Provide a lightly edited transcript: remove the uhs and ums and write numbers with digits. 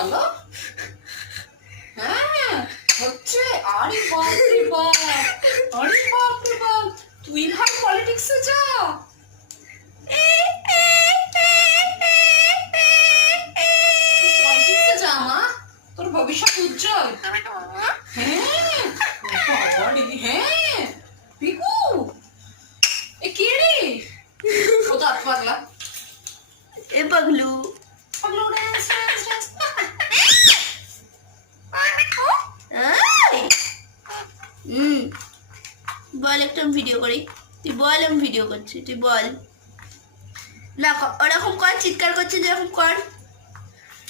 বলো। হ্যাঁ হচ্ছে। আরে বাপ রে বাপ, আরে বাপ রে বাপ, তুই ভাই পলিটিক্সে যা। পলিটিক্সে যা মা, তোর ভবিষ্যৎ উজ্জ্বল। হ্যাঁ বাবা রে, হ্যাঁ পিকু এ কে রে? ও তো পাগলা। এ পাগলু পাগলু ড্যান্স ড্যান্স ড্যান্স। বল একটা ভিডিও করি। তুই বল আমি ভিডিও করছি, তুই বল না। ওরকম কর, চিৎকার করছে যেরকম কর।